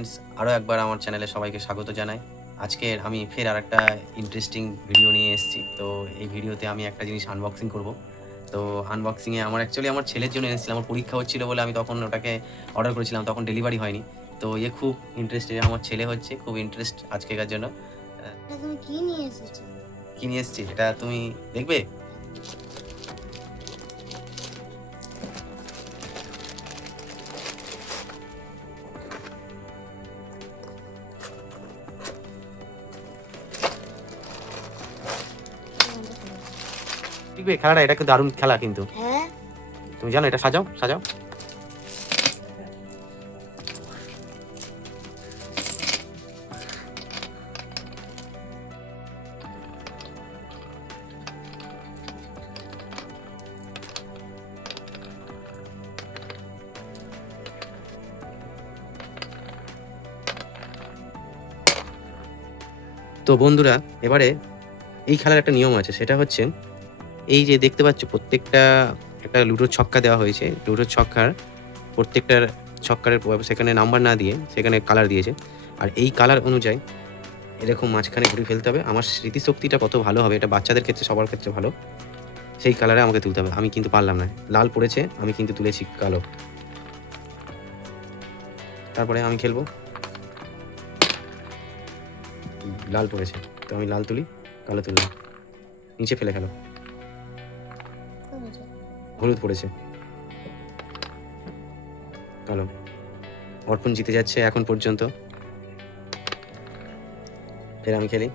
Friends, আরও একবার আমার চ্যানেলে সবাইকে স্বাগত জানাই। আজকের আমি ফের আরেকটা ইন্টারেস্টিং ভিডিও নিয়ে এসেছি। তো এই ভিডিওতে আমি একটা জিনিস আনবক্সিং করব। তো আনবক্সিংয়ে আমার ছেলের জন্য এনেছিলাম। আমার পরীক্ষা হচ্ছিল বলে আমি তখন ওটাকে অর্ডার করেছিলাম। তখন ডেলিভারি হয়নি। তো খুব ইন্টারেস্টেড, আমার ছেলে হচ্ছে খুব ইন্টারেস্ট আজকেকার জন্য। তুমি কি নিয়ে এসেছো? কি নিয়ে এসেছি এটা তুমি দেখবে? দেখবে খেলাটা? এটা দারুণ খেলা কিন্তু। হ্যাঁ, তুমি জানো? এটা সাজাও সাজাও। তো বন্ধুরা, এবারে এই খেলার একটা নিয়ম আছে। সেটা হচ্ছে এই যে দেখতে পাচ্ছ, প্রত্যেকটা একটা লুডোর ছক্কা দেওয়া হয়েছে। লুডোর ছক্কার প্রত্যেকটার ছক্কার সেখানে নাম্বার না দিয়ে সেখানে কালার দিয়েছে। আর এই কালার অনুযায়ী এরকম মাঝখানে ঘুরে ফেলতে হবে। আমার স্মৃতিশক্তিটা কত ভালো হবে, এটা বাচ্চাদের ক্ষেত্রে সবার ক্ষেত্রে ভালো, সেই কালারে আমাকে তুলতে হবে। আমি কিন্তু পারলাম না, লাল পড়েছে, আমি কিন্তু তুলেছি কালো। তারপরে আমি খেলবো। লাল পড়েছে, তো আমি লাল তুলি, কালো তুললাম, নিচে ফেলে খেলো। হলুদ পড়েছে, কালো। অর্পণ জিতে যাচ্ছে এখন পর্যন্ত। ফের আমি খেলি,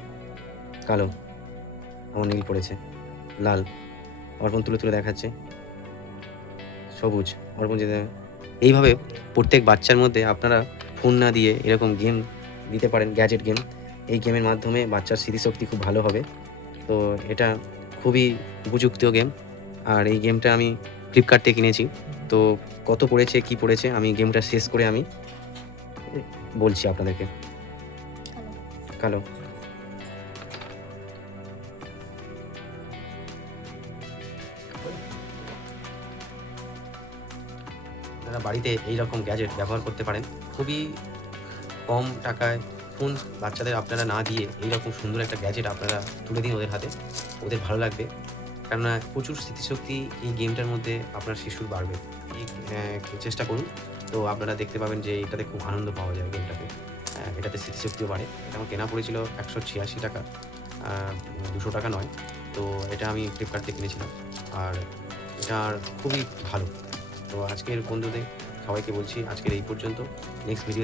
কালো, আমার নীল পড়েছে, লাল। অর্পণ তুলে তুলে দেখাচ্ছে, সবুজ। অর্পণ জিতে। এইভাবে প্রত্যেক বাচ্চার মধ্যে আপনারা ফোন না দিয়ে এরকম গেম দিতে পারেন, গ্যাজেট গেম। এই গেমের মাধ্যমে বাচ্চার স্মৃতিশক্তি খুব ভালো হবে। তো এটা খুবই উপযুক্ত গেম। আর এই গেমটা আমি ফ্লিপকার্ট থেকে কিনেছি। তো কত পড়েছে, কি পড়েছে, আমি গেমটা শেষ করে আমি বলছি আপনাদেরকে। কালো। আপনারা বাড়িতে এইরকম গ্যাজেট ব্যবহার করতে পারেন। খুবই কম টাকায় ফোন বাচ্চাদের আপনারা না দিয়ে এইরকম সুন্দর একটা গ্যাজেট আপনারা তুলে দিন ওদের হাতে। ওদের ভালো লাগবে, কেননা প্রচুর স্মৃতিশক্তি এই গেমটার মধ্যে আপনার শিশুর বাড়বে। এই চেষ্টা করুন। তো আপনারা দেখতে পাবেন যে এটাতে খুব আনন্দ পাওয়া যায় গেমটাতে। এটাতে স্মৃতিশক্তিও বাড়ে। এটা আমার কেনা পড়েছিল ১৮৬ টাকা, ২০০ টাকা নয়। তো এটা আমি ফ্লিপকার্ট থেকে কিনেছিলাম। আর এটার খুবই ভালো। তো আজকের বন্ধুদের সবাইকে বলছি, আজকের এই পর্যন্ত। Next video